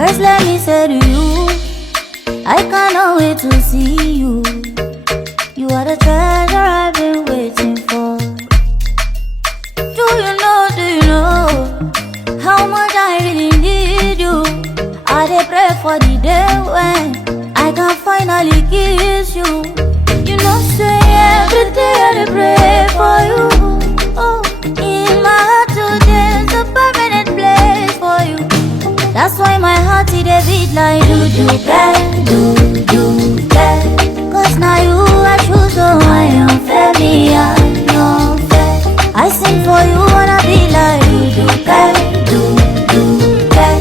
First let me say to you, I cannot wait to see you. You are the treasure I've been waiting for. Do you know how much I really need you? I dey pray for the day when I can finally kiss you. You know say every day I dey pray for you. Oh, in my heart today's a permanent place for you. That's why my heart it dey beat like do bad. Cause now you I choose, so I am fair, me I am fair. I sing for you wanna be like do bad, do bad.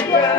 Yeah.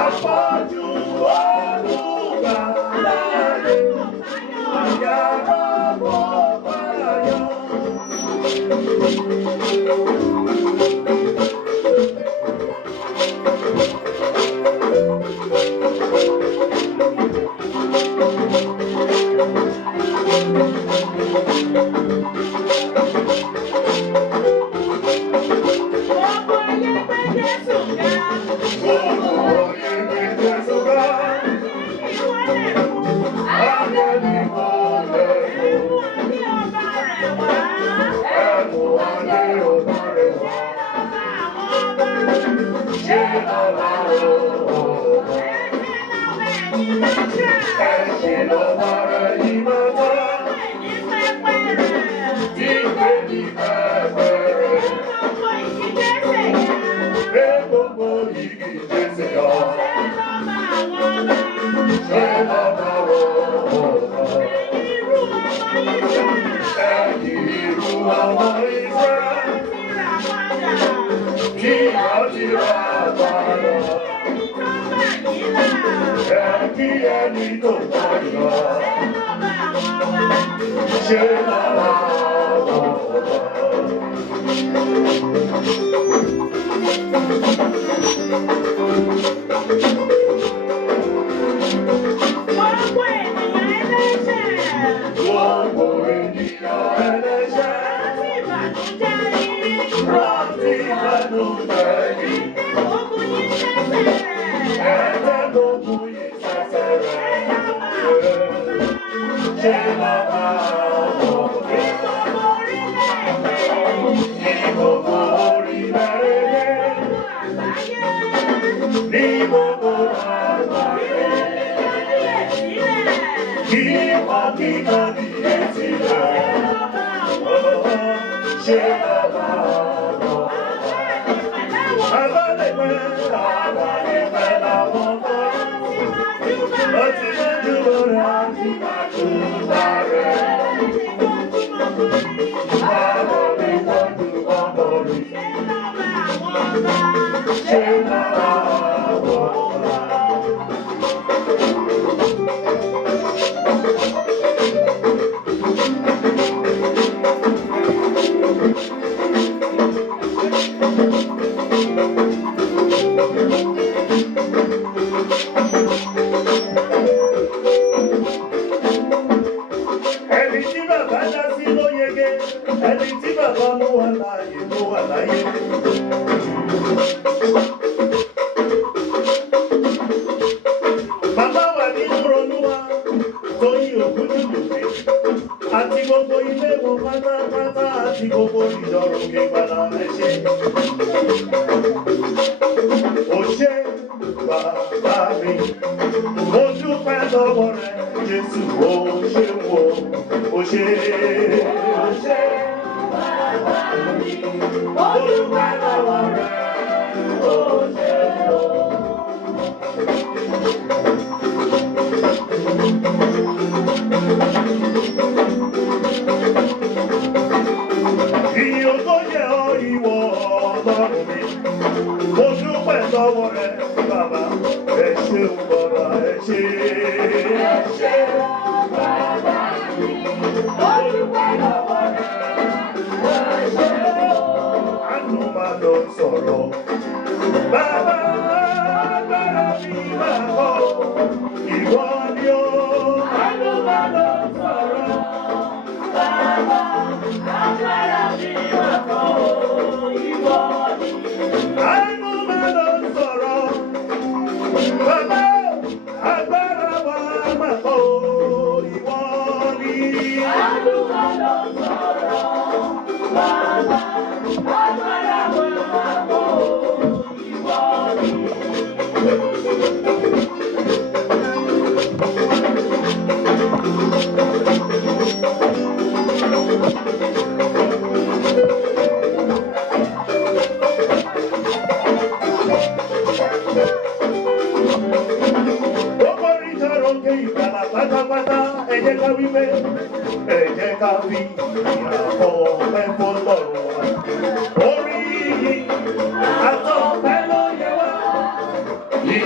Àpọ̀jù olùgbàlà rẹ̀, ìyàrá kò báyọ̀.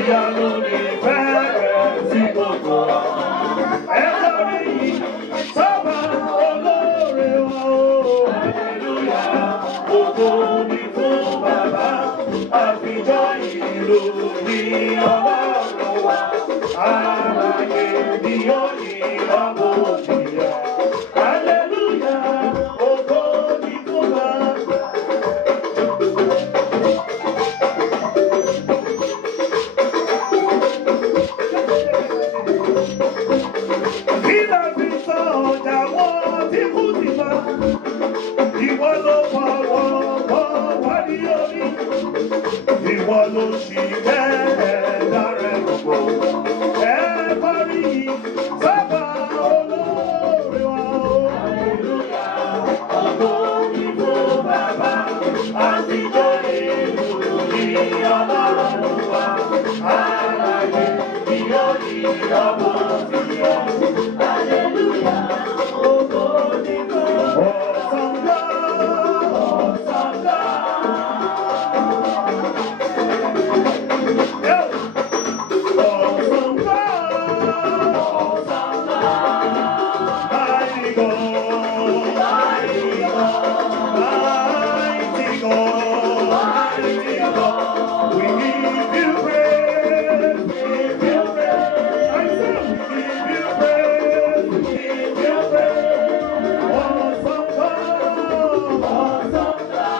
ìyanu ní bẹ̀rẹ̀ sí gbogbo. Ẹ̀dọ́rí sábà olóore wa o. Hallelujah, ògo ni fún Bàbá, àfijọ́ ìlú ní Ọlọ́run wa. Alààyè ni ó ní ọmọ òjìyà. Hallelujah, ògo ni fún Bàbá. Ìlà fi sọ ọjà wọn tí kú ti bá. Ìwọ ló fọwọ́ wá ní orí. Ìwọ ló ṣì kẹ́ẹ̀dá rẹ̀ gbogbo. Ẹ parí sábà olóore wa o. Hallelujah, ògo ni fún Bàbá, àtijọ́ ìlú ní Ọlọ́run wa. Alààyè ni ó ní ọmọ òjìyà. Hallelujah, ògo ni fún Ọ̀sánká, Ọ̀sánká. Ọ̀sánká, Ọ̀sánká. Mighty God, mighty God, mighty God, mighty God. We give you praise, we give you praise. I said we give you praise, we give you praise. Awesome God, awesome God,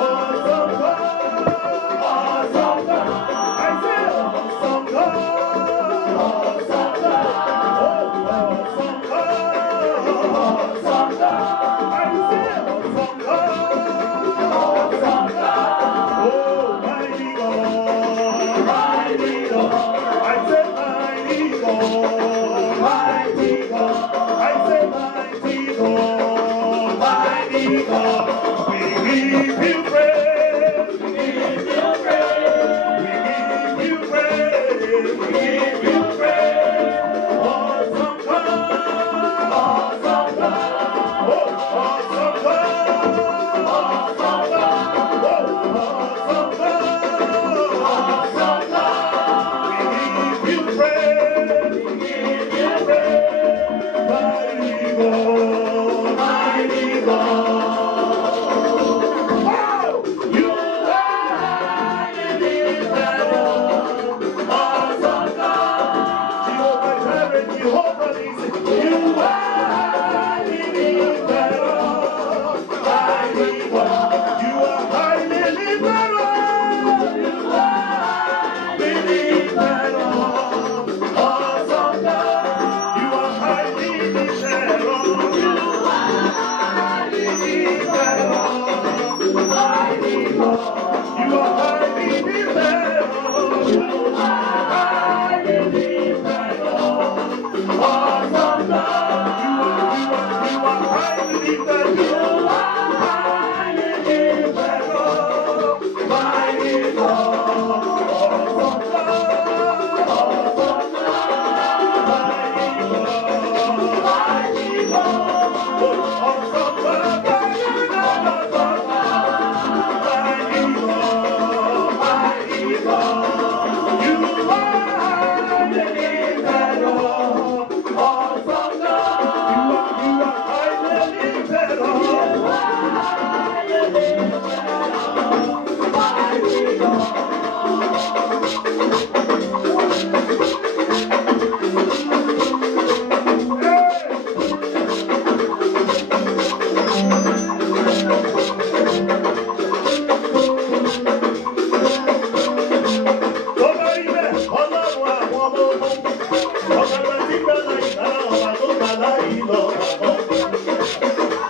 awesome God, awesome God. I said awesome God, awesome God, oh awesome God, awesome God. I said awesome God, awesome God, oh mighty God, mighty God. I said mighty God, mighty God. I said mighty God, mighty God. We give you praise, we give you praise, we give you praise, we give you praise. Awesome God, awesome God, oh awesome God, awesome God, oh awesome God, awesome God. We give you praise, we give you praise. Mighty God, mighty God. Oh, you are the awesome God. Jehovah Jireh, Jehovah Nissi. You are the mighty God. You are highly lifted up. You are the lifted up. Awesome God. You are highly lifted up. You are highly lifted up. Mighty God. You are highly lifted up. You are highly lifted up. Awesome God. You are highly lifted. You are highly lifted up. Mighty God. Awesome God. Awesome God. Mighty God. Mighty God. Oh, awesome God. Mighty God. Mighty God. Mighty God. You are highly lifted up. Awesome God. You are highly lifted up. You are highly lifted up. Mighty God. Tó bá rí bẹ́ẹ̀, Ọlọ́run àwọn ọmọ ogun, ọ̀gá tí gbẹ́lá ìdára ọ̀bà tó gbà láyé lọ bàbá.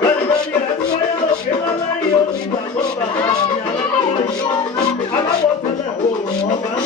Bẹ́ẹ̀ni ẹ̀ ń sọ́yà òkè láláyé ó ti gbàgbọ́ bàbá mi aláwọ̀ yọ. Aláwọ̀ tẹ́lẹ̀ oòrùn ọba ń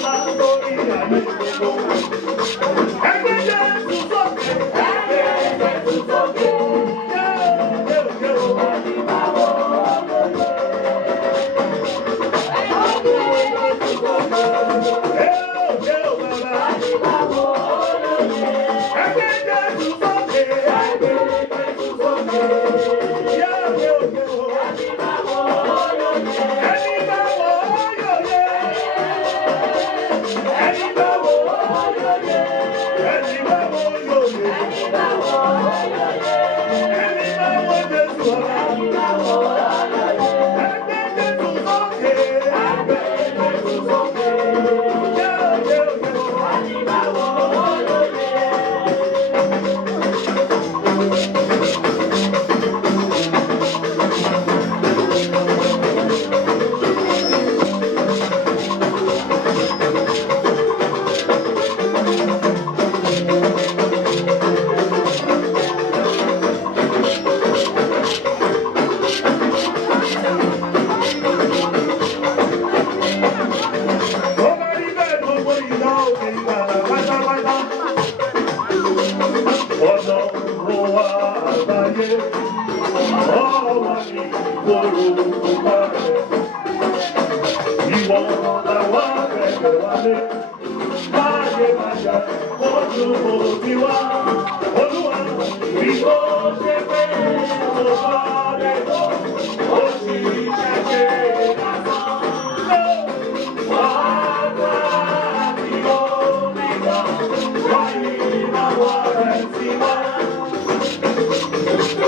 ìwọ làwọn akẹ́kọ̀ọ́ wálé. Láyé máa ṣe ojú òbí wá. Olúwa bí kò ṣe pé mo bá lè lọ, ó sì ṣẹ́ṣẹ́ lásán. Wàá tí ó rí gbà, wáyé ìnáwó rẹ̀ sí wá.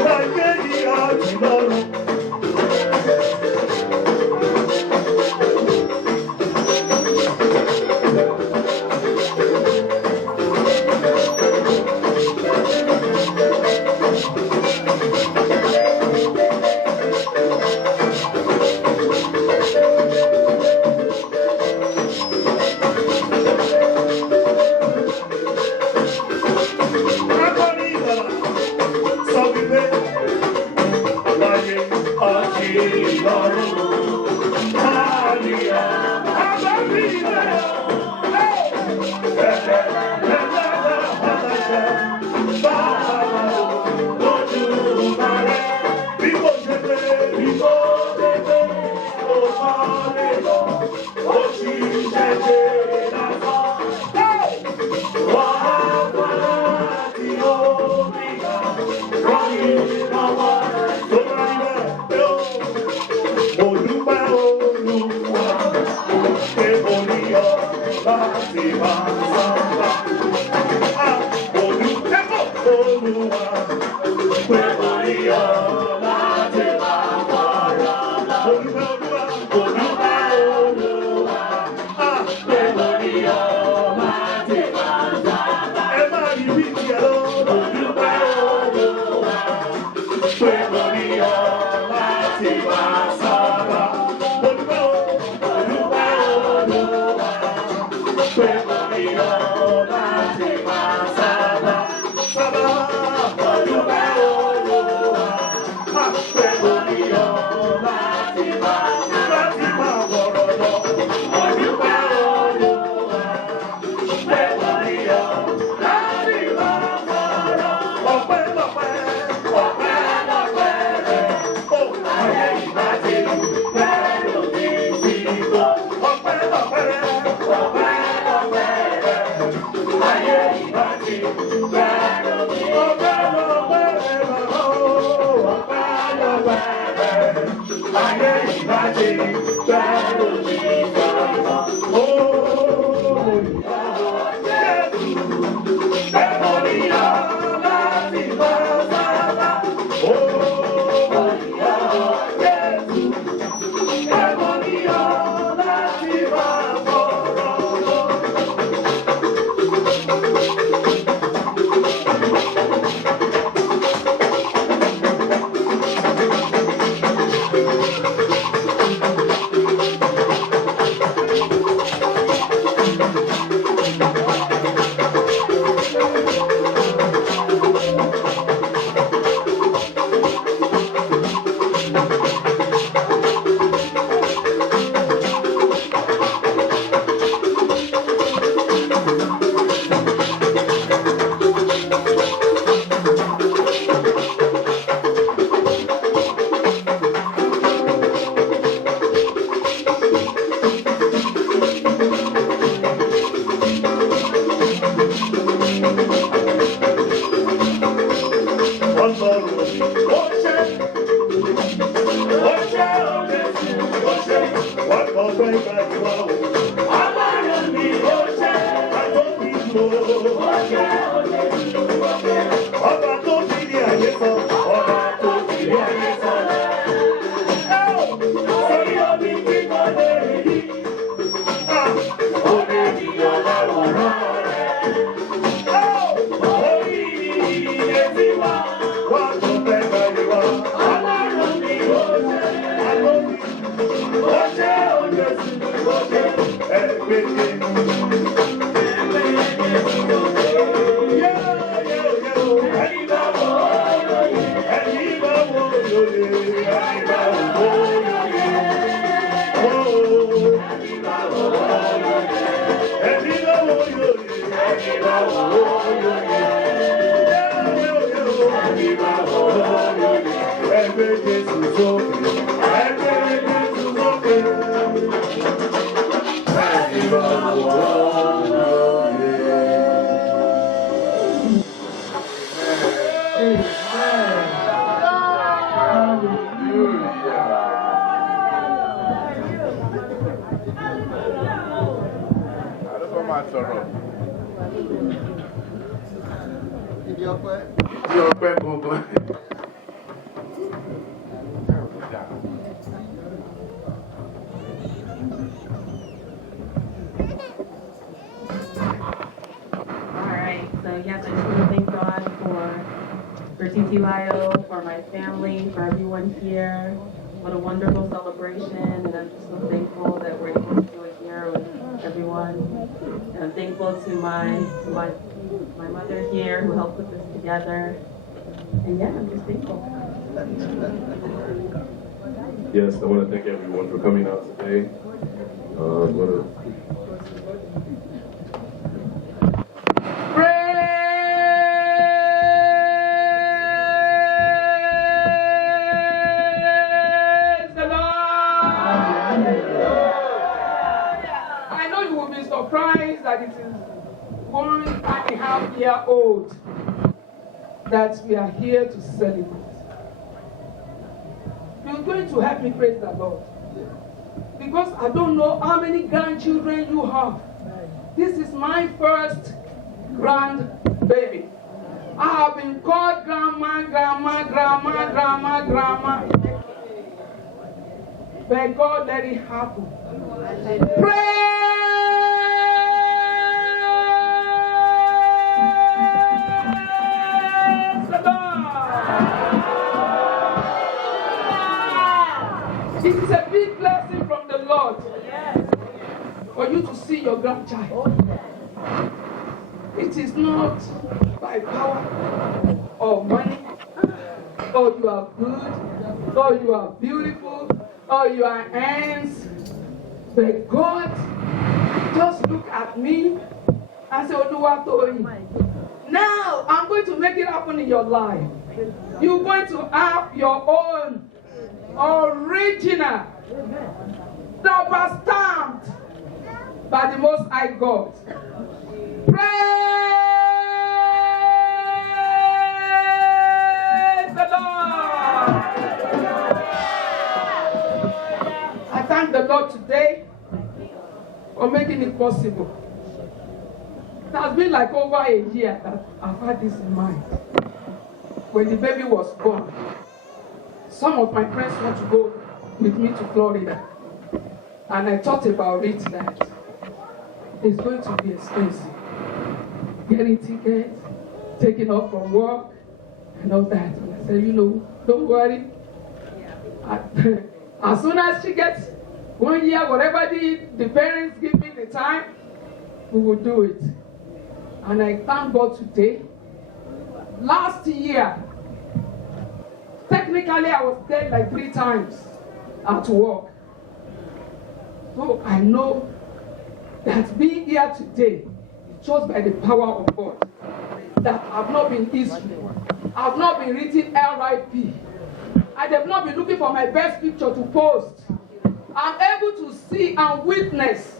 Láyé yìí á jù lọ́rùn. máa sọ̀rọ̀. Ibi ọpẹ́. Ibi ọpẹ́ gbọ̀ngàn. Alright, so yes, I just want to thank God for Titilayo, for my family, for everyone here. What a wonderful celebration, and I'm just so thankful that we're able to do it here with everyone. And I'm thankful to my mother here who helped put this together. And yeah, I'm just thankful. Yes, I want to thank everyone for coming out today. Surprised that it is 1.5 years old that we are here to celebrate. You're going to help me praise the Lord, because I don't know how many grandchildren you have. This is my first grandbaby. I have been called grandma, grandma, grandma, grandma, grandma. But God let it happen. Praise the Lord. It is a big blessing from the Lord for you to see your grandchild. It is not by power or money, or you are good, or you are beautiful, or you are hands, but God just look at me and say, Oluwatoyin, now I'm going to make it happen in your life. You're going to have your own original, double stamped by the Most High God. Praise the Lord. I thank the Lord today for making it possible. It has been like over a year that I've had this in mind. When the baby was born, some of my friends want to go with me to Florida. And I thought about it that it's going to be expensive. Getting tickets, taking off from work, and all that. And I said, don't worry. As soon as she gets 1 year, whatever the parents give me the time, we will do it. And I thank God today. Last year, technically I was dead like 3 times at work. So I know that being here today is just by the power of God. That I've not been history. I've not been written RIP. I have not been looking for my best picture to post. I'm able to see and witness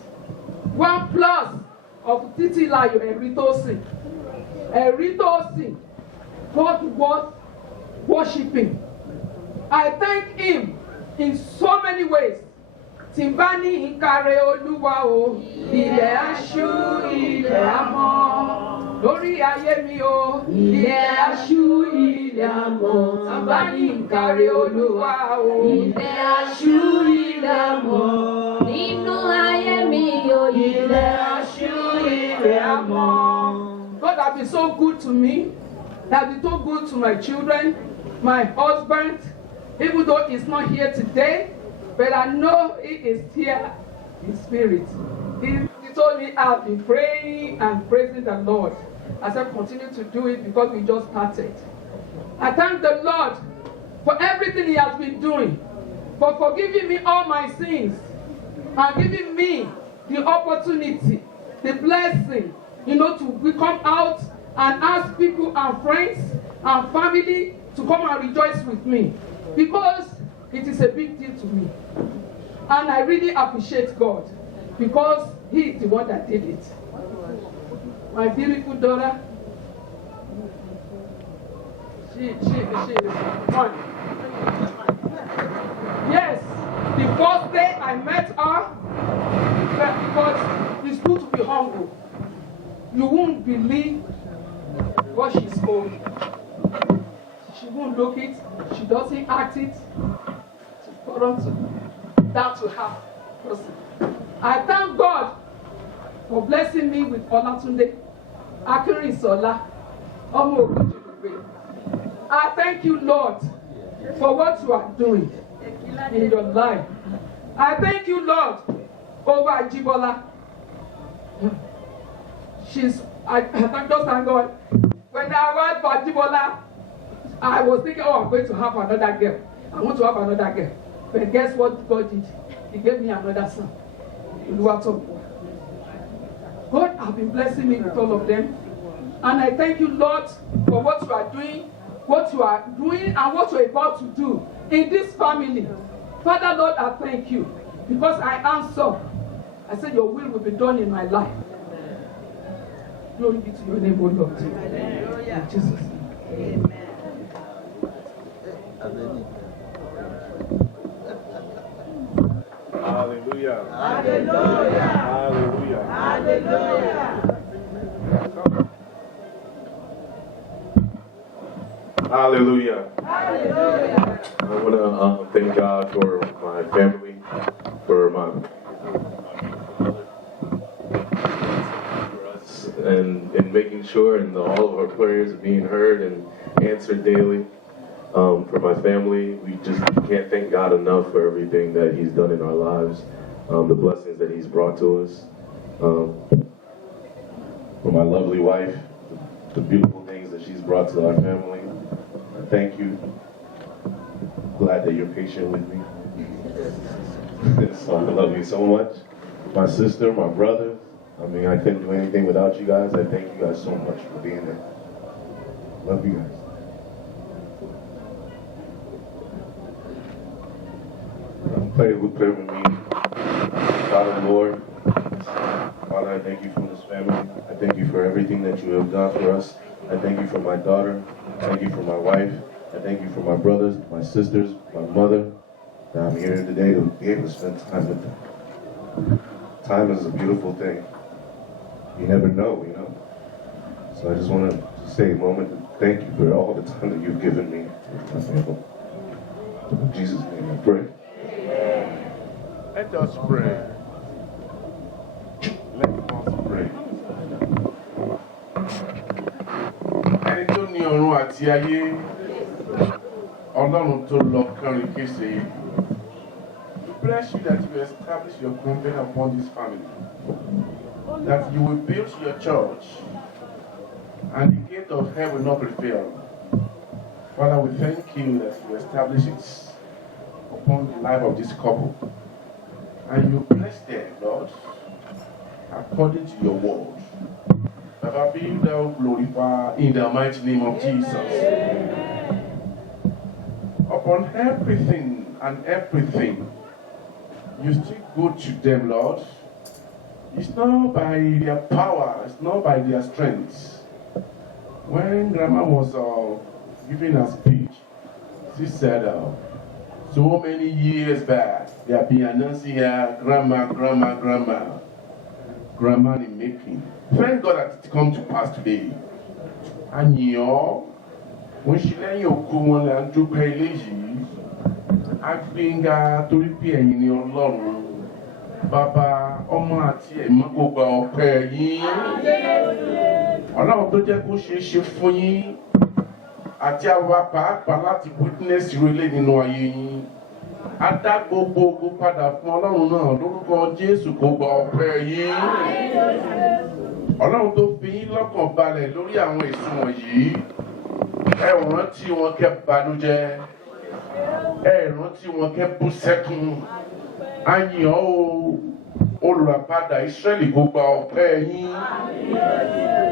1+ of Titilayo Eritosin. Eritosin, God was worshiping. I thank him in so many ways. Timbani inkare Olúwa o, ilẹ̀ aṣú, ilẹ̀ amọ̀. Lórí ayé mi o, ilẹ̀ aṣú, ilẹ̀ amọ̀. Timbani inkare Olúwa o, ilẹ̀ aṣú, ilẹ̀ amọ̀. Nínú ayé mi o, ilẹ̀ aṣú, ilẹ̀ amọ̀. God has been so good to me. He has been so good to my children, my husband, even though he's not here today. But I know he is here in spirit. He told me I've been praying and praising the Lord. I said continue to do it because we just started. I thank the Lord for everything he has been doing, for forgiving me all my sins and giving me the opportunity, the blessing, to come out and ask people and friends and family to come and rejoice with me, because it is a big deal to me. And I really appreciate God, because he is the one that did it. My beautiful daughter, she is one. Yes, the first day I met her, because it's good to be humble. you won't believe what she's holding. She won't look it, she doesn't act it. For that to happen. I thank God for blessing me with Olatunde Akirisola Omo Ogunjibugbe. I thank you, Lord, for what you are doing in your life. I thank you, Lord, over Ajibola. I thank God. When I went for Ajibola, I was thinking, oh, I'm going to have another girl. I want to have another girl. But guess what God did? He gave me another son. God has been blessing me with all of them. And I thank you, Lord, for what you are doing, and what you're about to do in this family. Father, Lord, I thank you because I answer. I said your will be done in my life. Glory be to your name, O Lord. In Jesus' name. Amen. Hallelujah. Hallelujah. Hallelujah. Hallelujah. Hallelujah. I want to thank God for my family, for my and making sure and all of our prayers are being heard and answered daily. For my family, we just can't thank God enough for everything that He's done in our lives, the blessings that He's brought to us. For my lovely wife, the beautiful things that she's brought to our family. Thank you. Glad that you're patient with me. So I love you so much. My sister, my brother. I mean, I couldn't do anything without you guys. I thank you guys so much for being there. Love you guys. Pray with me. Father, Lord, Father, I thank you for this family. I thank you for everything that you have done for us. I thank you for my daughter. I thank you for my wife. I thank you for my brothers, my sisters, my mother. That I'm here today to be able to spend time with them. Time is a beautiful thing. You never know, you know. So I just want to say a moment to thank you for all the time that you've given me with my family. In Jesus' name I pray. Let us pray. Let us pray. Ẹni tó ní ọ̀run àti ayé, Ọlọ́run tó lọ kánrin kése. We bless you that you establish your covenant upon this family. That you will build your church and the gate of hell will not prevail. Father, we thank you that you establish it upon the life of this couple. And you bless them, Lord, according to your word. Baba, be thou glorified in the mighty name of Jesus. Upon everything and everything, you still good to them, Lord. It's not by their power, it's not by their strength. When Grandma was giving her speech, she said, so many years back, they have been announcing here, Grandma in making. Thank God that it come to pass today. And you know, when she let you go on and do pay I think to repair in your Lord. Baba, ọmọ àti ẹ̀mọ́ gbogbo ọpẹ́ yín. Ọlọ́run tó jẹ́ kó ṣe é ṣe fún yín. Àti àwa pàápàá láti witness ìrọ̀lẹ́ nínú ayé yín. A dá gbogbo ogun padà fún Ọlọ́run náà lórúkọ Jésù kó gba ọpẹ́ yín. Ọlọ́run tó fi yín lọ́kàn balẹ̀ lórí àwọn èsùn wọ̀nyí. Ẹ ò rántí wọn kẹ́ banújẹ́. Ẹ rántí wọn kẹ́ bú sẹ́kún. Àyàn o olùràpadà Ísírẹ́lì kó gba ọpẹ́ yín.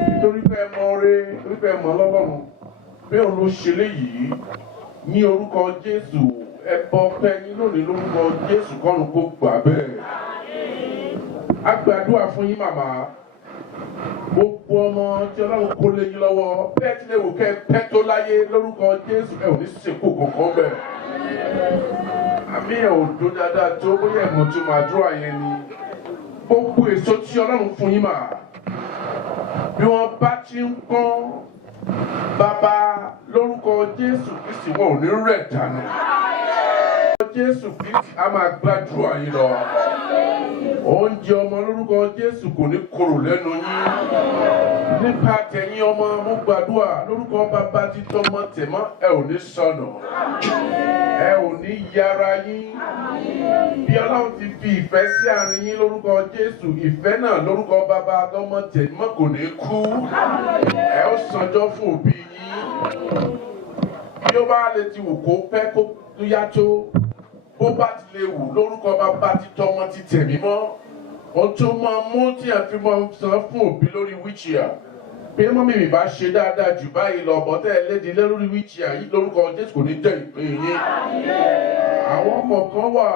Nítorí pé ẹ mọ ore, nítorí pé ẹ mọ Ọlọ́run. Bí òun ló ṣe léyìí ní orúkọ Jésù ẹ bọ ọpẹ́ yín lónìí lórúkọ Jésù kọ́run kó gbà bẹ́ẹ̀. A gbàdúrà fún yín màmá. Gbogbo ọmọ tí Ọlọ́run kó lé yín lọ́wọ́ bẹ́ẹ̀ tí lè wò kẹ́ pẹ́ tó láyé lórúkọ Jésù ẹ ò ní sìnkú kankan bẹ́ẹ̀. Àmì ẹ̀ ò dó dáadáa tó bóyá ẹ̀mọ́ tó máa dúró àyẹn ni. Gbogbo èso tí Ọlọ́run fún yín mà. bí wọ́n bá ti ń pọ́n bàbá lórúkọ Jésù Kristi wọn ò ní rẹ̀ dànù. Jésù Kristi a máa gbàdúrà yín lọ. Oúnjẹ ọmọ lórúkọ Jésù kò ní korò lẹ́nu yín. Nípa tẹ̀yìn ọmọ mú gbàdúrà lórúkọ bàbá títọ́ mọ́ tẹ̀mọ́ ẹ ò ní sọnù. Ẹ ò ní yára yín. Bí Ọlọ́run ti fi ìfẹ́ sí àárín yín lórúkọ Jésù, ìfẹ́ náà lórúkọ bàbá tọ́mọ tẹ̀mọ́ kò ní kú. Ẹ ó sanjọ́ fún òbí yín. Bí ó bá lè ti wù kó pẹ́ kó yá tó, bó bá ti lè wù lórúkọ bàbá títọ́ mọ́ ti tẹ̀mí mọ́. Ohun tó máa mú tí a fi máa san fún òbí lórí wheelchair. Pé mọ́mí mi bá ṣe dáadáa jù báyìí lọ bọ́ tẹ́ ẹ lédi lé lórí wheelchair yìí lórúkọ Jésù kò ní dẹ̀ ìpín yín. Àwọn ọmọ kan wà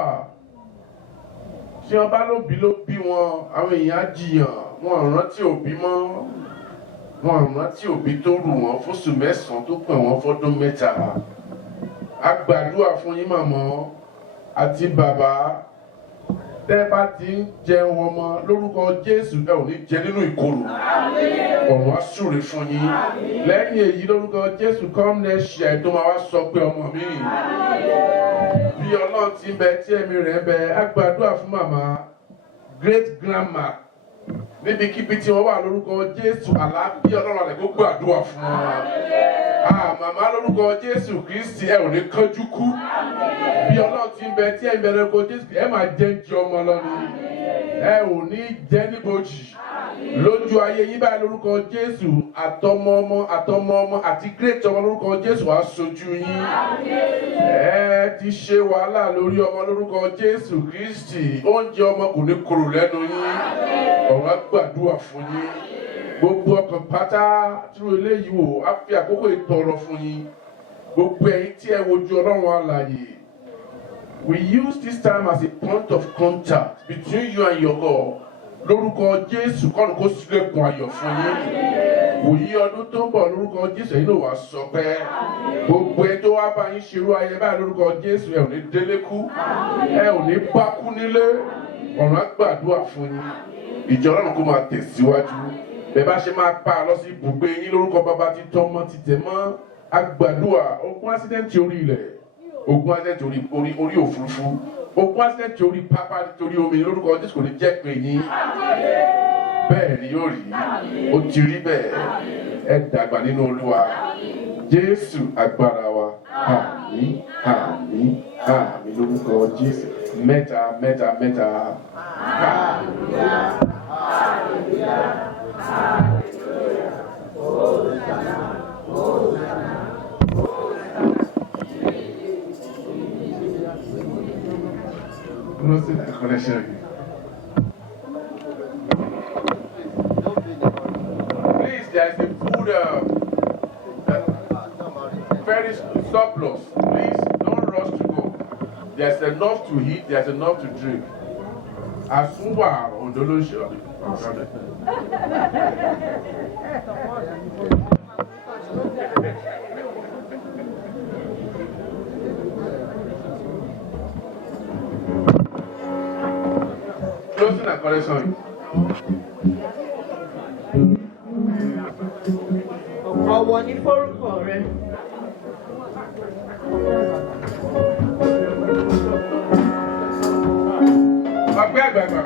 tí wọ́n bá lóbi ló bí wọn, àwọn èèyàn á jiyàn, wọn ò rántí òbí mọ́. Wọn ò rántí òbí tó rù wọ́n fóṣù mẹ́sàn-án tó pẹ̀ wọ́n fọ́dún mẹ́ta. A gbàdúrà fún yín màmá àti bàbá. Tẹ́ bá ti ń jẹun ọmọ lórúkọ Jésù ẹ ò ní jẹ nínú ìkorò. Ọ̀run á súre fún yín. Lẹ́yìn èyí lórúkọ Jésù come next year tó máa wá sọ pé ọmọ mi. Bí Ọlọ́run ti ń bẹ tí ẹ̀mí rẹ̀ ń bẹ, a gbàdúrà fún màmá great grandma. Níbikíbi tí wọ́n wà lórúkọ Jésù àlàáfíà Ọlọ́run rẹ̀ kó gbàdúrà fún wọn. Màmá lórúkọ Jésù Kristi ẹ ò ní kánjú kú. Bí Ọlọ́run ti ń bẹ tí ẹ ń bẹ lórúkọ Jésù ẹ máa jẹ́ ń jẹ ọmọ lọ ni. Ẹ ò ní jẹ́ níbojì. Lójú ayé yín báyìí lórúkọ Jésù àtọmọ ọmọ àti great ọmọ lórúkọ Jésù á ṣojú yín. Ẹ ti ṣe wàhálà lórí ọmọ lórúkọ Jésù Kristi. Oúnjẹ ọmọ kò ní korò lẹ́nu yín. Ọ̀run á gbàdúrà fún yín. Gbogbo ọkàn pátá tí eléyìí wò á fi àkókò ìtọrọ fún yín. Gbogbo ẹ̀yin tí ẹ wojú Ọlọ́run alààyè. We use this time as a point of contact between you and your God. Lórúkọ Jésù kọ́nù kó sílẹ̀kùn ayọ̀ fún yín. Òyí ọdún tó ń bọ̀ lórúkọ Jésù yìí ló wà sọ pé gbogbo ẹ tó wá bá yín ṣerú ayẹ báyìí lórúkọ Jésù ẹ ò ní délé kú. Ẹ ò ní bá kú nílé. Ọ̀run á gbàdúrà fún yín. Ìjọ Ọlọ́run kó máa tẹ̀síwájú. Bẹ́ẹ̀ bá ṣe máa pa lọ sí ibùgbé yín lórúkọ bàbá títọ́ mọ́ títẹ̀ mọ́ agbàdúrà ogun accident orí ilẹ̀, ogun accident orí òfurufú, ogun accident orí pápá nítorí omi lórúkọ Jésù kò ní jẹ́ pé yín. Bẹ́ẹ̀ ni yóò rí, ó ti rí bẹ́ẹ̀. Ẹ dàgbà nínú Olúwa. Jésù agbára wa. Àmín, àmín, àmín lórúkọ Jésù. Mẹ́ta, mẹ́ta, mẹ́ta. Hallelujah, hallelujah, hallelujah. Hosanna, Hosanna, Hosanna. Closing the collection. Please, there is a food very surplus. Please don't rush to go. There's enough to eat, there's enough to drink. As soon as on the lotion. Closing the collection. Ọ̀wọ̀ ní forúkọ rẹ. Ọgbẹ́ àgbàgbà.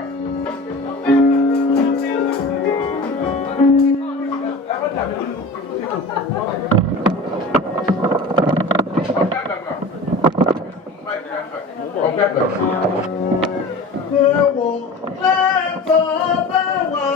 Ọgbẹ́ àgbàgbà. Ewo lẹ́fọ̀ bá wà.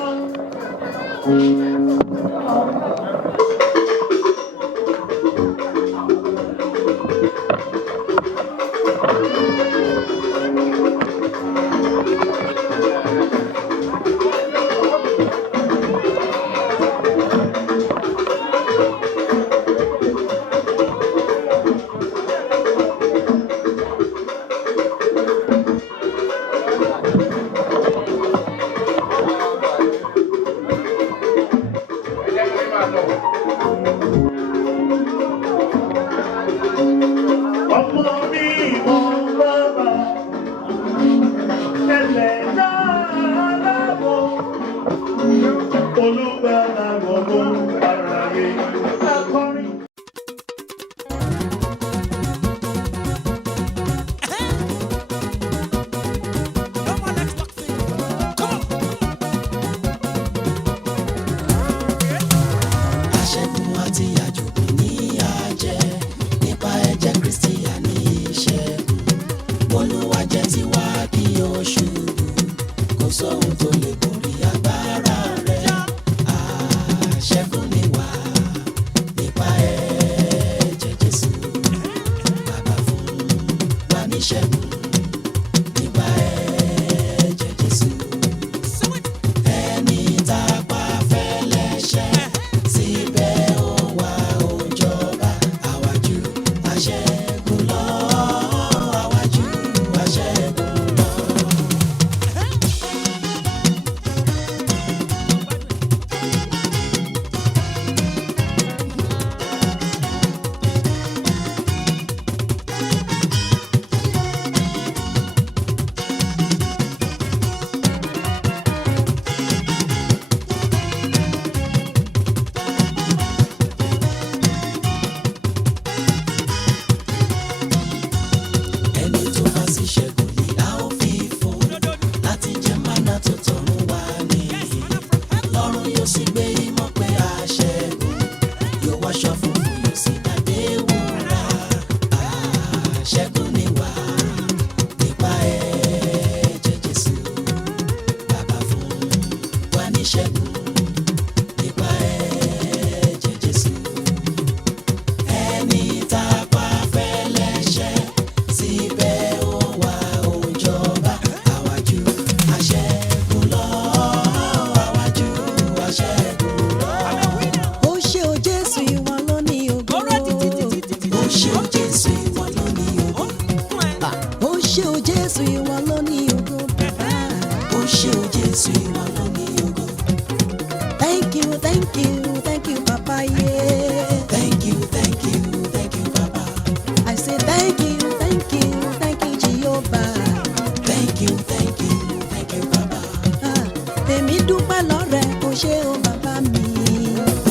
olùgbàlà gbogbo aráyé. Akọrin. Aṣẹ́gun àti àjòkù ní àjẹ́ nípa ẹ̀jẹ̀ Kristi àní ìṣẹ́gun. Olúwa jẹ́ tiwa kí o ṣubú, kò sóhun tó lè borí agbára rẹ̀. Aṣẹ́gun ni wá nípa ẹ̀jẹ̀ Jésù. Bàbá fún wa ní ṣẹ́gun nípa ẹ̀jẹ̀ Jésù. Ẹni tá a pa fẹ́lẹ́ṣẹ̀ síbẹ̀ ó wá ó jọba. Àwájú aṣẹ́gun lọ, àwájú aṣẹ́gun lọ. Ẹni tó bá sì ṣẹ́gun ni a ó fi fún, láti jẹ mánà tó tọ̀run wá nìyí. Lọ́run yóò sì gbé ìmọ̀ pé a ṣẹ́gun, yóò wáṣọ funfun yóò sì dàdé wúrà. Aṣẹ́gun ni wá nípa ẹ̀jẹ̀ Jésù. Bàbá fún wa ní ṣẹ́gun nípa ẹ̀jẹ̀ Jésù. Ẹni tá a pa fẹ́lẹ́ṣẹ̀ síbẹ̀ ó wá ó jọba. Àwájú aṣẹ́gun lọ, àwájú aṣẹ́gun lọ. Ó ṣé o Jésù, ìwọ ló ní ògo. Ó ṣé o Jésù, ìwọ ló ní ògo. Ó ṣé o Jésù, ìwọ ló ní ògo bàbá. Ó ṣé o Jésù, ìwọ ló ní ògo. Thank you, thank you, thank you Papa, yeah. Thank you, thank you, thank you, Papa. I say thank you, thank you, thank you Jehovah. Thank you, thank you, thank you, Papa. Èmi dúpẹ́ lọ́rẹ̀, ó ṣé o bàbá mi.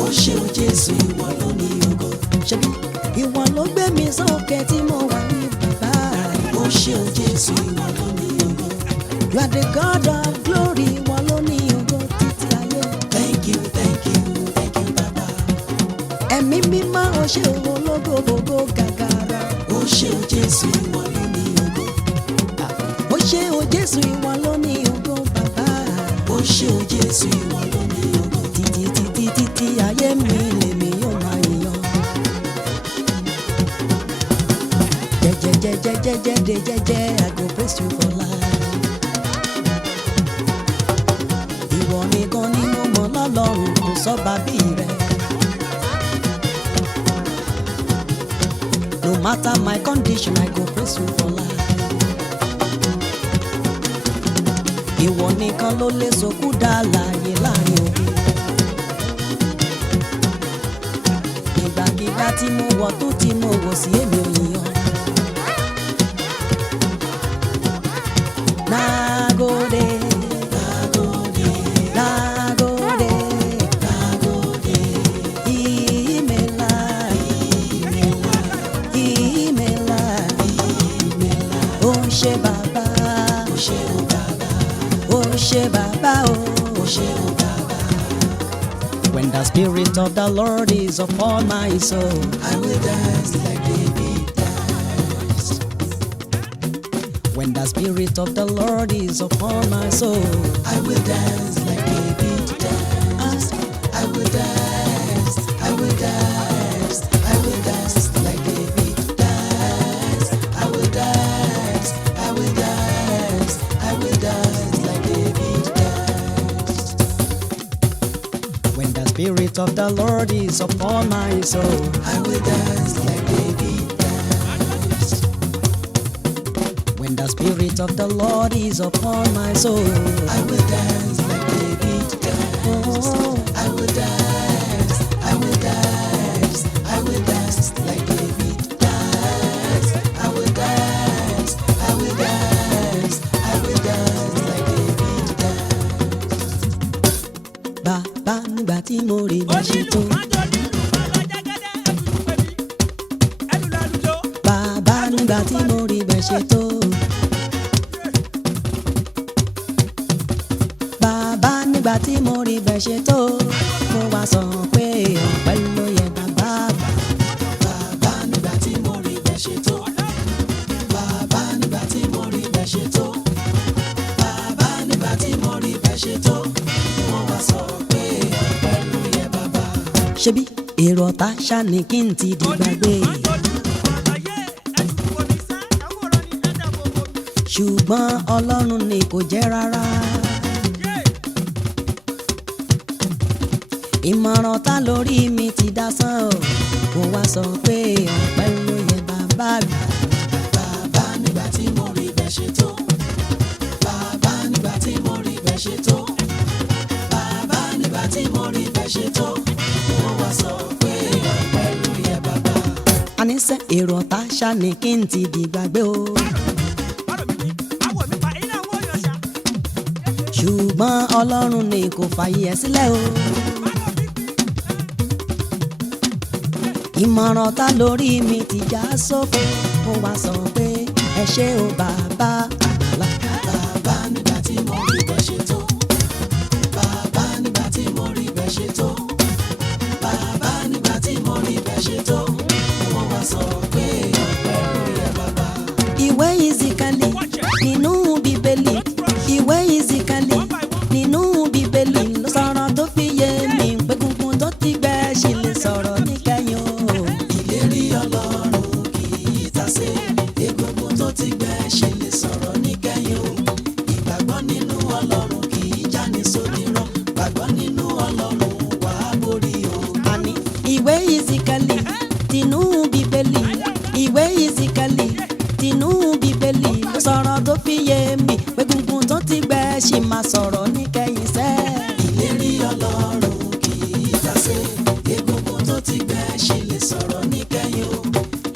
Ó ṣé o Jésù, ìwọ ló ní ògo. Ṣebí ìwọ ló gbé mi sókè tí mo wà ní bàbá. Ó ṣé o Jésù, ìwọ ló ní ògo. You are the God of glory, ìwọ ló ní ògo títí ayé. Thank you, thank you, thank you, Papa. Ẹ̀mí mímọ́ ó ṣé o ológo gbogbo gàgàrà. Ó ṣé o Jésù, ìwọ ló ní ògo. Ó ṣé o Jésù, ìwọ ló ní ògo bàbá. Ó ṣé o Jésù, ìwọ ló ní ògo. Títí títí títí ayé mi lèmi yóò máa yàn. Jẹ́jẹ́jẹ́jẹ́jẹ́jẹ́ I go praise you for life. Ìwọ nìkan ni mo mọ̀ lọ́lọ́run, kò sọ́ba bí rẹ̀. No matter my condition, I go praise you for life. Ìwọ nìkan ló lè sọkú dá láàyè láàrin òbí. Ìgbàkigbà tí mo wọ̀ tó tí mo wọ̀ sí èmi ò yàn. Nagode, nagode, nagode, nagode. Imela, imela, imela, imela. Ó ṣé bàbá, Ó ṣé o Baba, ó ṣé bàbá o. ó ṣé o Baba. When the spirit of the Lord is upon my soul, I will dance like David danced. when the spirit of the Lord is upon my soul, I will dance like David danced. I will dance, I will dance, I will dance like David danced. I will dance, I will dance, I will dance like David danced. when the spirit of the Lord is upon my soul, I will dance like David danced. when the spirit of the Lord is upon my soul, I will dance like David danced. oh, I will dance, I will dance, I will dance like David danced. I will dance, I will dance, I will dance like David danced. bàbá nígbà tí mo rí bẹ́ẹ̀ ṣe tó. Bàbá nígbà tí mo rí bẹ́ẹ̀ ṣe tó. Bàbá nígbà tí mo rí bẹ́ẹ̀ ṣe tó. Mo wá sọ pé ọpẹ́ ló yẹ bàbá. Bàbá nígbà tí mo rí bẹ́ẹ̀ ṣe tó. Bàbá nígbà tí mo rí bẹ́ẹ̀ ṣe tó. Bàbá nígbà tí mo rí bẹ́ẹ̀ ṣe tó. Mo wá sọ pé ọpẹ́ ló yẹ bàbá. Ṣebí èrò ọ̀tá ṣá ni kí n ti di gbàgbé. Ṣùgbọ́n Ọlọ́run ni kò jẹ́ rárá. Ìmọ̀ràn ta lórí mi ti dasán o. Mo wá sọ pé ọpẹ́ ló yẹ bàbá mi. Bàbá nígbà tí mo rí bẹ́ẹ̀ ṣe tó. Bàbá nígbà tí mo rí bẹ́ẹ̀ ṣe tó. Bàbá nígbà tí mo rí bẹ́ẹ̀ ṣe tó. Mo wá sọ pé ọpẹ́ ló yẹ bàbá. Àníṣe èrò ọ̀tá ṣá ni kí n ti di gbàgbé o. Ṣùgbọ́n Ọlọ́run ni kò fàyè ẹ̀ sílẹ̀ o. Ìmọ̀ràn ta lórí mi ti já sófo. Mo wá sọ pé ẹ ṣé o bàbá àgbàlá. Bàbá nígbà tí mo rí bẹ́ẹ̀ ṣe tó. Bàbá nígbà tí mo rí bẹ́ẹ̀ ṣe tó. Bàbá nígbà tí mo rí bẹ́ẹ̀ ṣe tó. Mo wá sọ pé ọpẹ́ ló yẹ bàbá. Ìwé Ìsíkẹ́lì nínú Bíbélì. Ìwé Ìsíkẹ́lì nínú Bíbélì ló sọ̀rọ̀ tó fi yé mi pé gungun tó ti gbẹ ṣì lè sọ̀rọ̀ níkẹyìn o. Ìlérí Ọlọ́run kì í tasé. Egungun tó ti gbẹ ṣe lè sọ̀rọ̀ níkẹyìn o. Ìgbàgbọ́ nínú Ọlọ́run kì í jáni sódìrọ̀. Gbàgbọ́ nínú Ọlọ́run wà á borí o. Àní ìwé Ìsíkẹ́lì tinú Bíbélì. Ìwé Ìsíkẹ́lì tinú Bíbélì ló sọ̀rọ̀ tó fi yé mi pé gungun tó ti gbẹ ṣì máa sọ̀rọ̀ níkẹyìn sẹ́. Ìlérí Ọlọ́run kì í tasé. Egungun tó ti gbẹ ṣe lè sọ̀rọ̀ níkẹyìn o.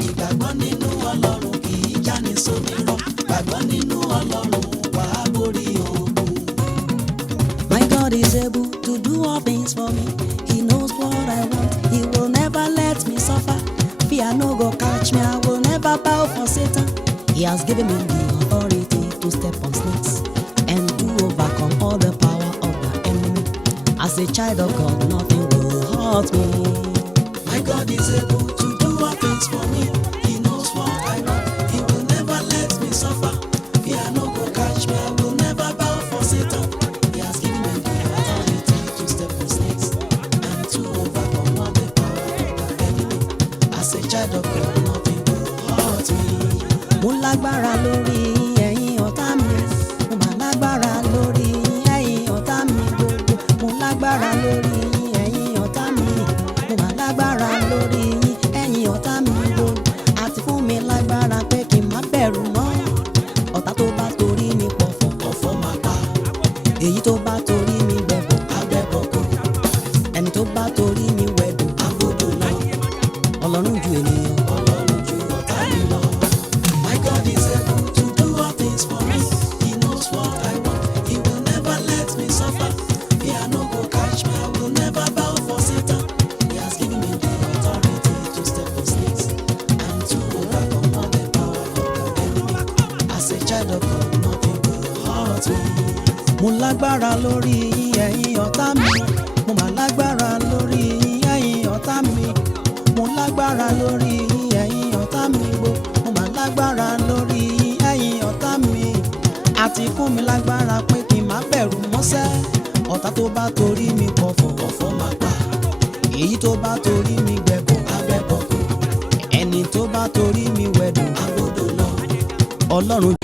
Ìgbàgbọ́ nínú Ọlọ́run kì í jáni sódìrọ̀. Gbàgbọ́ nínú Ọlọ́run wà á borí ogun. My God is able to do all things for me. He knows what I want. He will never let me suffer. Fear no go catch me. I will never bow for Satan. He has given me the authority to step on snakes and to overcome all the power of the enemy. As a child of God, nothing will hurt me. My God is able to do all things for me. He knows what I want. He will never let me suffer. Fear no go catch me. I will never bow for Satan. He has given me the authority to step on snakes and to overcome all the power of the enemy. As a child of God, nothing will hurt me. Mo lágbára lórí ẹ̀yin ọ̀tá mi. Mo máa lágbára lórí ẹ̀yin ọ̀tá mi gbogbo. Mo lágbára lórí ẹ̀yin ọ̀tá mi. Mo máa lágbára lórí ẹ̀yin ọ̀tá mi gbogbo. Àti fún mi lágbára pé kí n má bẹ̀rù mọ́. Ọ̀tá tó bá torí mi pọ̀fọ̀ Ọ̀fọ̀ máa pa, èyí tó bá torí mi gbẹ̀bọ̀. abẹ́bọ̀ kò, Ẹni tó bá torí mi wẹ̀dùn. agbódò lọ, Ọlọ́run ju ènìyàn. Ọlọ́run ju ọ̀tá mi lọ. My God is able to do all things for me. He knows what I want. He will never let me suffer. Fear no go catch me. I will never bow for Satan. He has given me the authority to step on snakes and to overcome all the power of the enemy. As a child of God, nothing will hurt me. Mo lágbára lórí ẹ̀yin ọ̀tá mi. Mo máa lágbára lórí ẹ̀yin ọ̀tá mi. Mo lágbára lórí ẹ̀yin ọ̀tá mi gbogbo. Mo máa lágbára lórí ẹ̀yin ọ̀tá mi. Àti fún mi lágbára pé kí n má bẹ̀rù mọ́sẹ́. Ọ̀tá tó bá torí mi pọ̀fọ̀. Ọ̀fọ̀ máa pa, Èyí tó bá torí mi gbẹ̀bọ̀. abẹ́bọ̀ kò, Ẹni tó bá torí mi wẹ̀dùn. agbódò lọ. Ọlọ́run.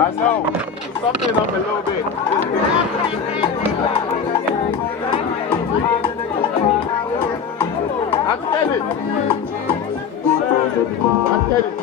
I know. Something up a little bit. I said it. I said it.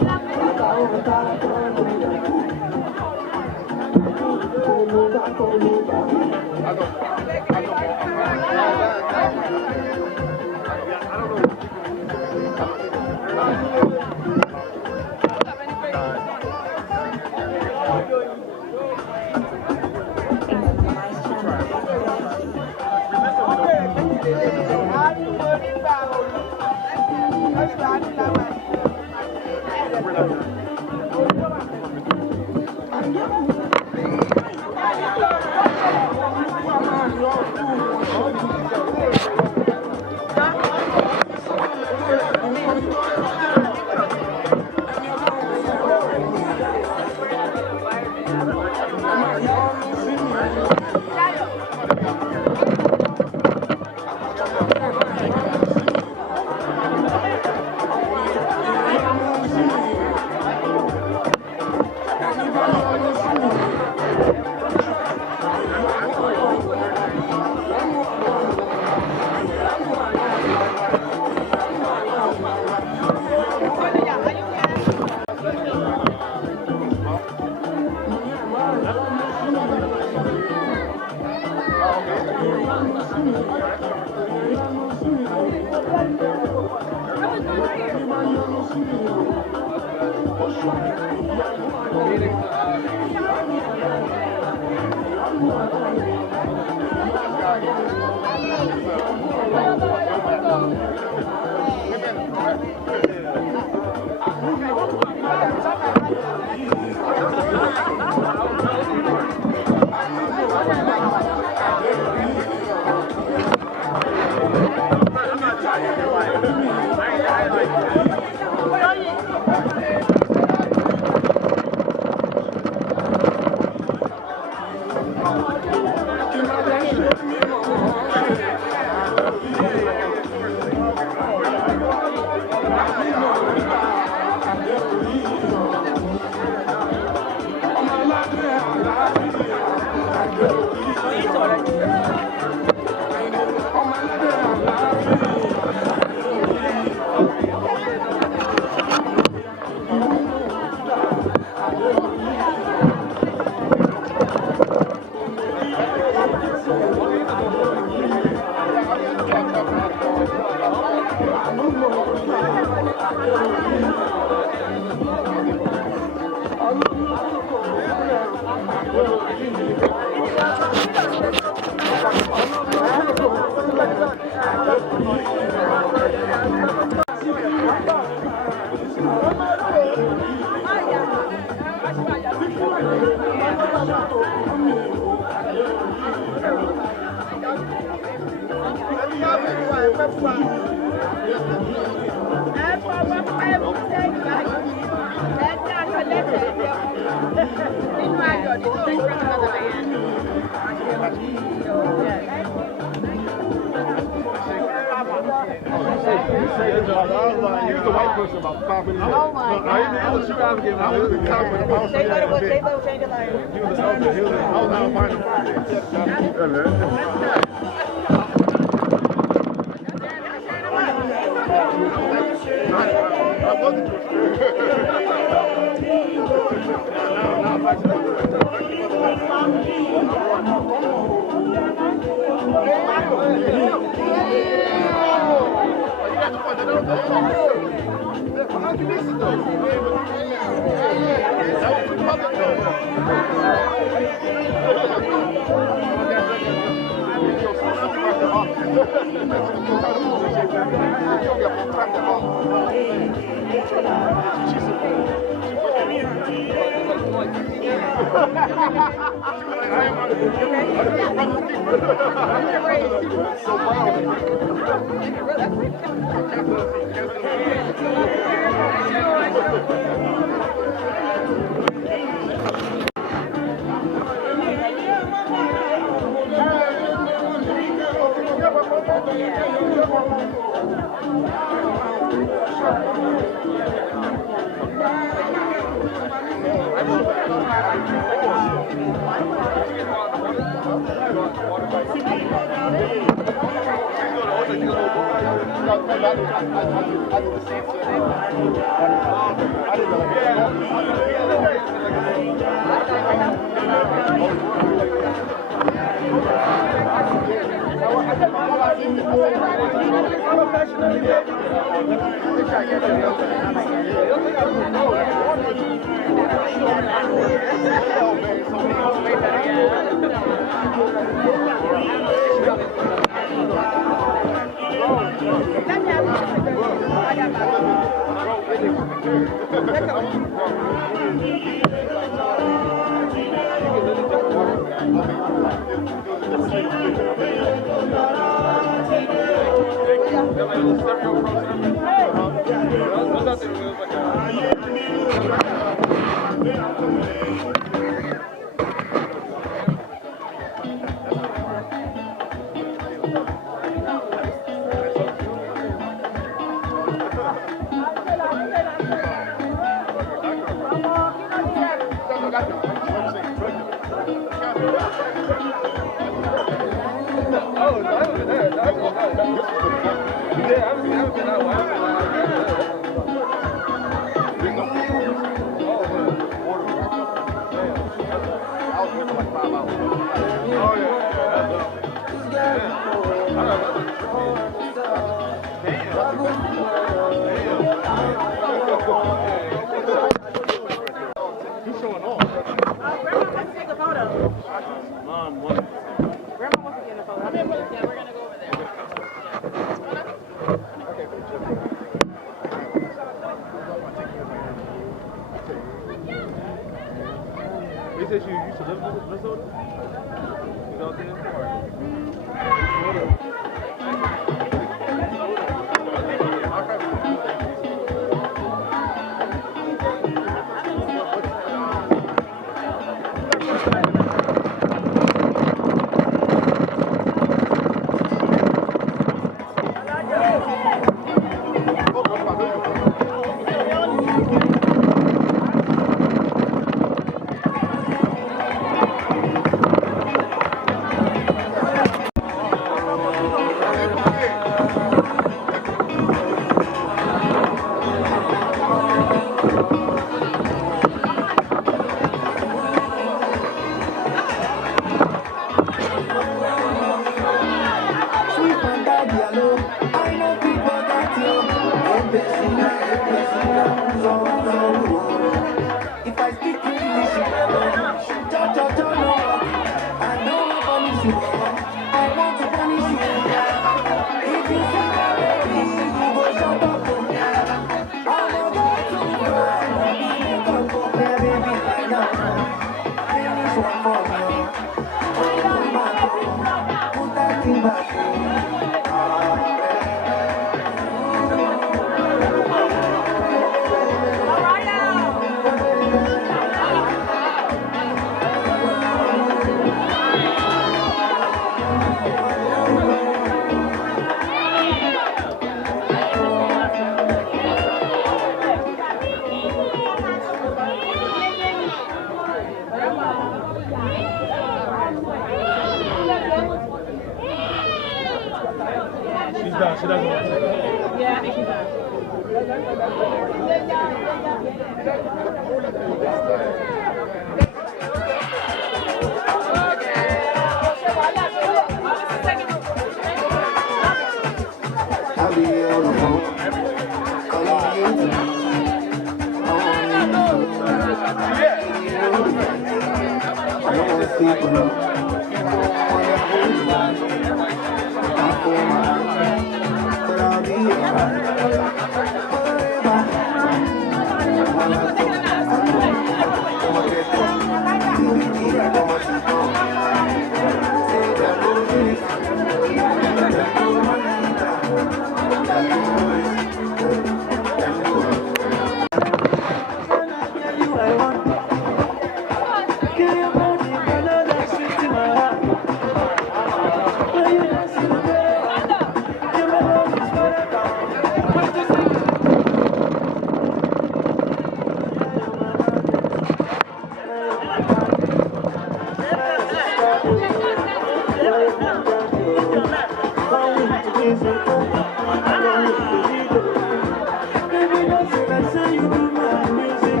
say you do my music.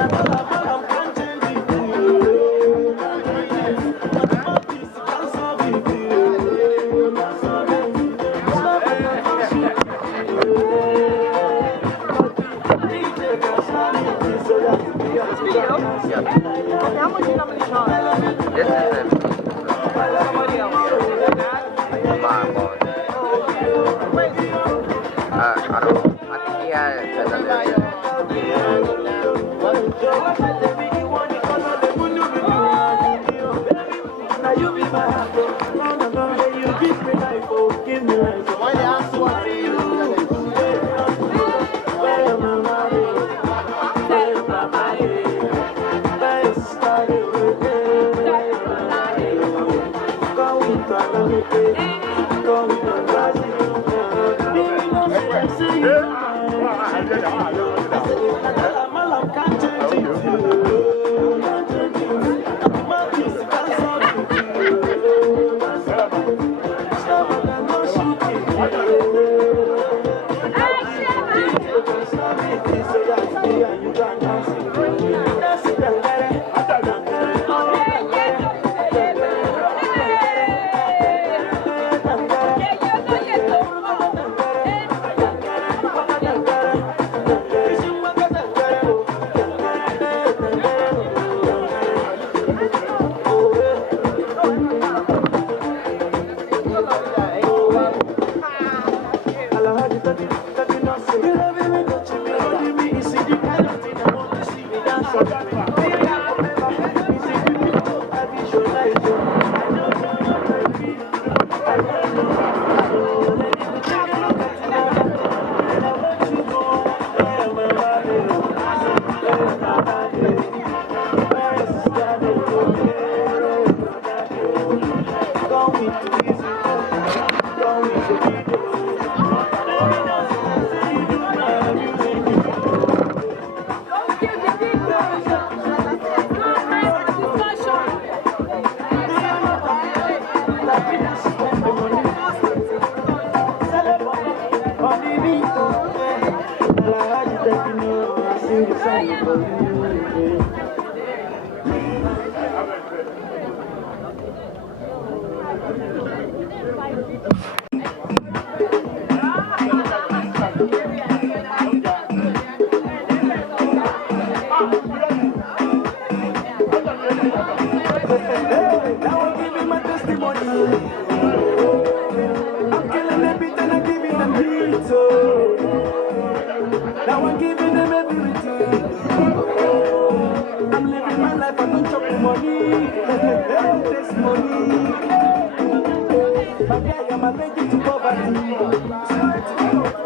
I'm can't change I don't know. I think he had it said now you be my heart, no, you give me life, oh, give me life. So why they ask what do you do?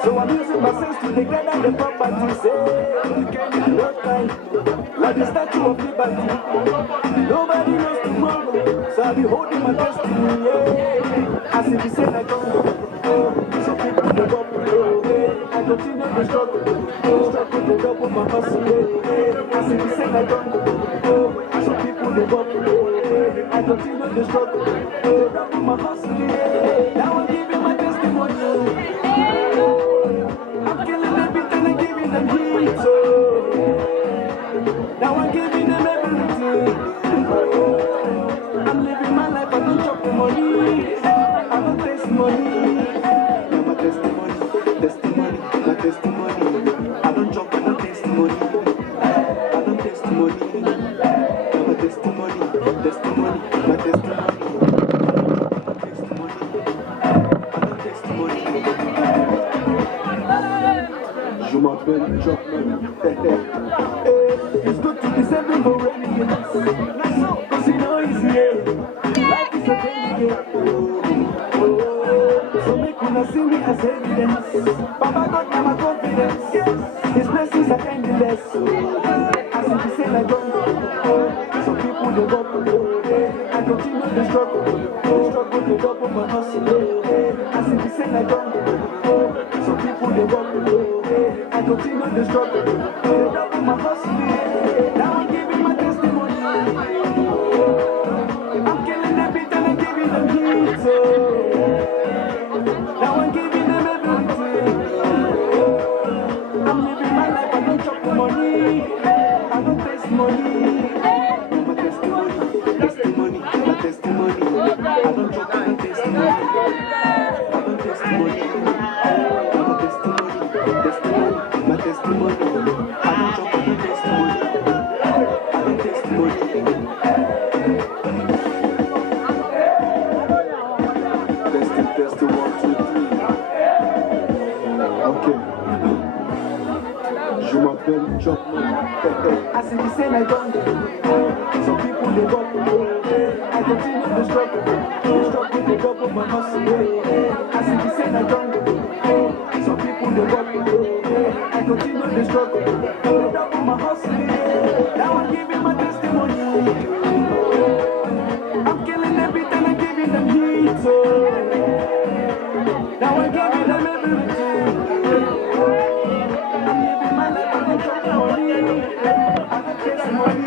So I'm using my sense to degrade the property. Like the Statue of Liberty. Nobody knows tomorrow, so I'll be holding my destiny. As if you say I don't go, so people don't go. I continue to struggle to double my hustle. As if you say I don't go, so people don't go. I continue to struggle to double my hustle. Now I'm giving my testimony. I'm killing everything and giving them heat. Now I'm giving them everything. I'm living my life, I don't chop the money. I don't taste money. Now my testimony, my testimony. I don't chop, I don't taste money. I don't taste money. Now my testimony, my testimony. Je m'appelle Chopman. It's good to be saving for rainy days. Cause you know it's here. Life is a daily game. So make me see me as evidence. Papa God, now my confidence. His blessings are endless. As if you say I don't go. Some people they go below. I continue to struggle to double my hustle. As if you say I don't go. Some people they go below. I continue to struggle to double my hustle. Now I'm giving my testimony. I'm killing them beat and I'm giving them heat. Now I'm giving them everything. I'm I'm living my life, I don't chop money. I don't taste money. My testimony, testimony, my testimony. I don't chop, I don't taste money. I don't taste money. My testimony, testimony, my testimony. I don't chop, I don't taste money. I don't taste money. Testing, 1, 2, 3. Ok. Je m'appelle Chopman. I see the same I don't do. Some people they go I continue to struggle. The struggle they go my hustle. I see the same I don't do. Some people they go I continue to struggle. They double my hustle. Now I'm giving my testimony. I'm killing every time I'm giving them heat. Now I'm giving them everything. I'm living my life, I don't chop money. I don't taste money.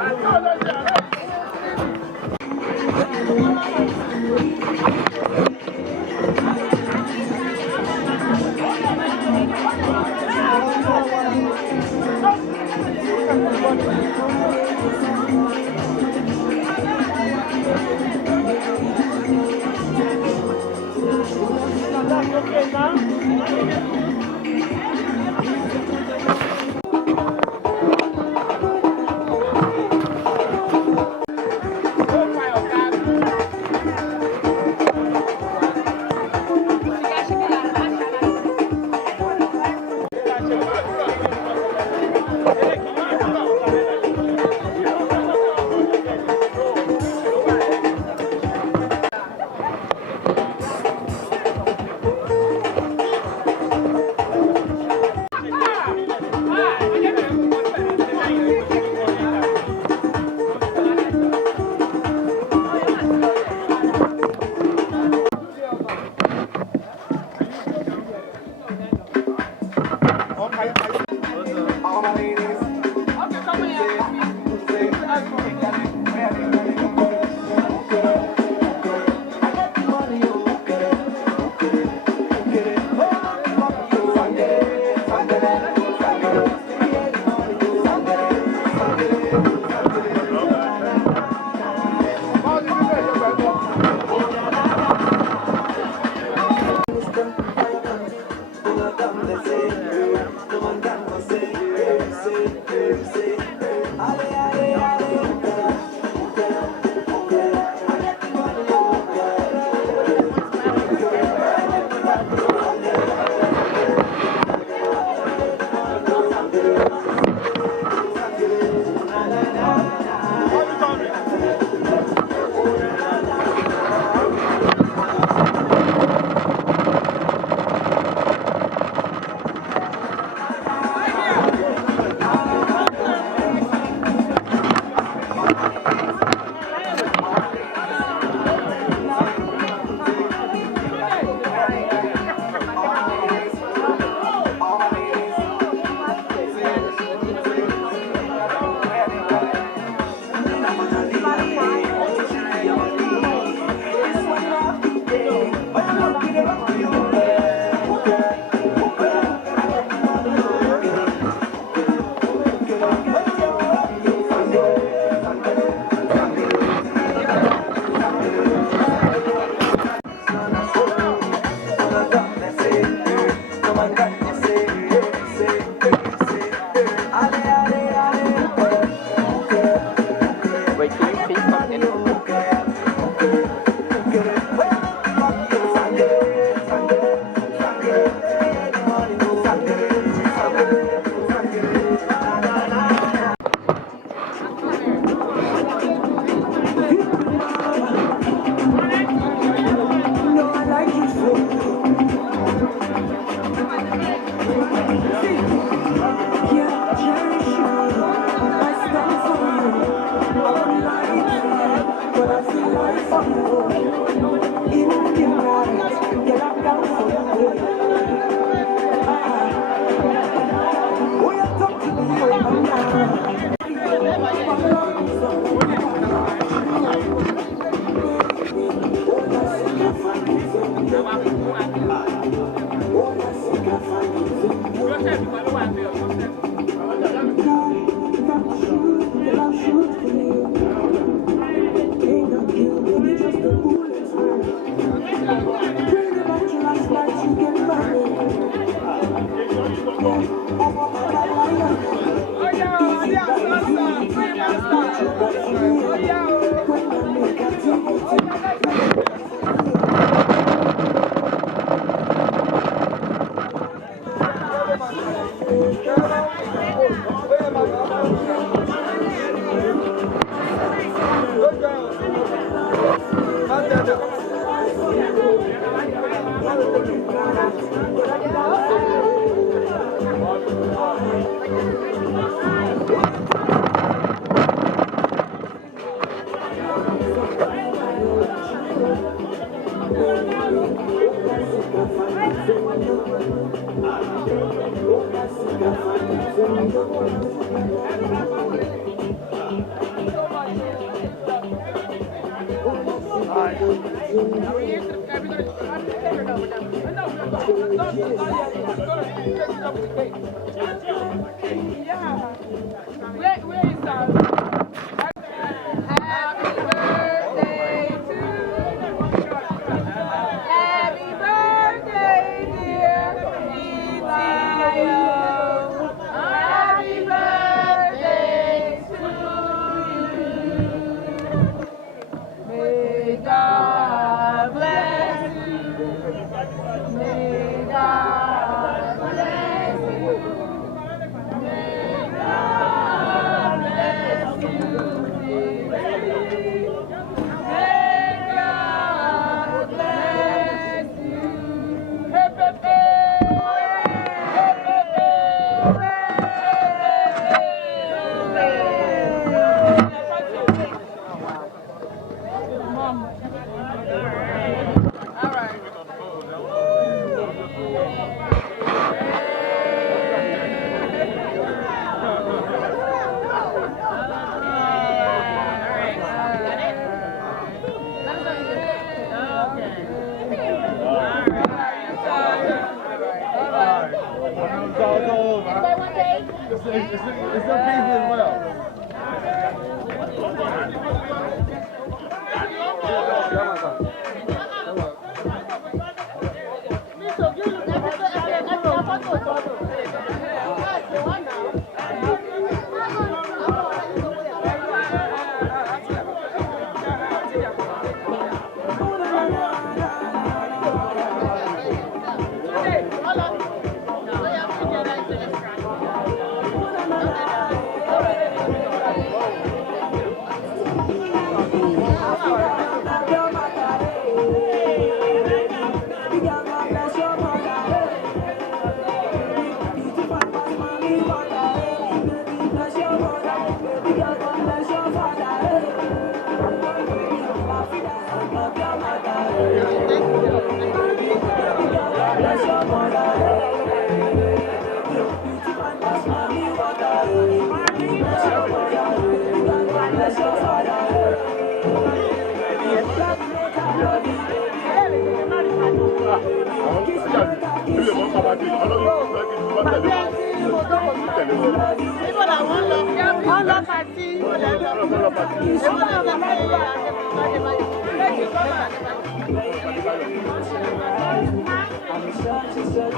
I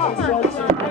I'm